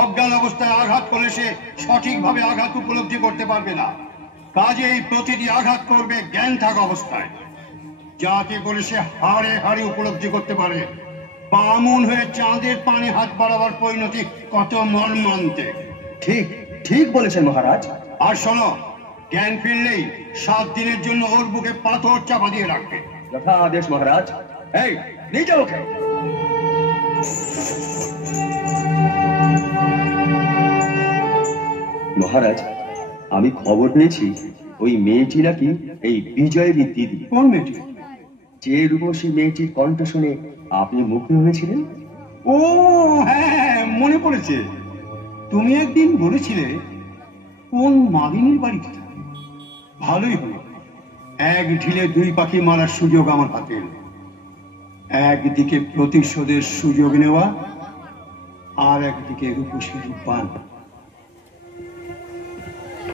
অজ্ঞান অবস্থায় আঘাত করলে সে সঠিকভাবে আঘাত উপলব্ধি করতে পারবে না। কাজেই প্রতিটি আঘাত করবে জ্ঞান থাকা অবস্থায়, যাতে করে সে হাড়ে হাড়ে উপলব্ধি করতে পারে বামুন হয়ে চাঁদের পানে হাত বাড়াবার পরিণতি কত মর্মান্তিক। ঠিক ঠিক বলেছেন মহারাজ। আর শোনো, জ্ঞান ফিরলেই 7 দিনের জন্য ওর বুকে পাথর চাপা দিয়ে রাখবে। যথা আদেশ মহারাজ। এই নিজে ওকে। মহারাজ, আমি খবর পেয়েছি ওই মেয়েটি নাকি এই বিজয়েরই দিদি। কোন মেয়েটি? যে রূপসী মেয়েটির কণ্ঠ শুনে আপনি মুগ্ধ হয়েছিলেন। ও হ্যাঁ, মনে পড়েছে। তুমি একদিন বলেছিলে কোন মালিনীর বাড়িতে থাকে। ভালোই হলো, এক ঢিলে 2 পাখি মারার সুযোগ আমার হাতে এলো। একদিকে প্রতিশোধের সুযোগ নেওয়া, আর একদিকে রূপসী রূপবান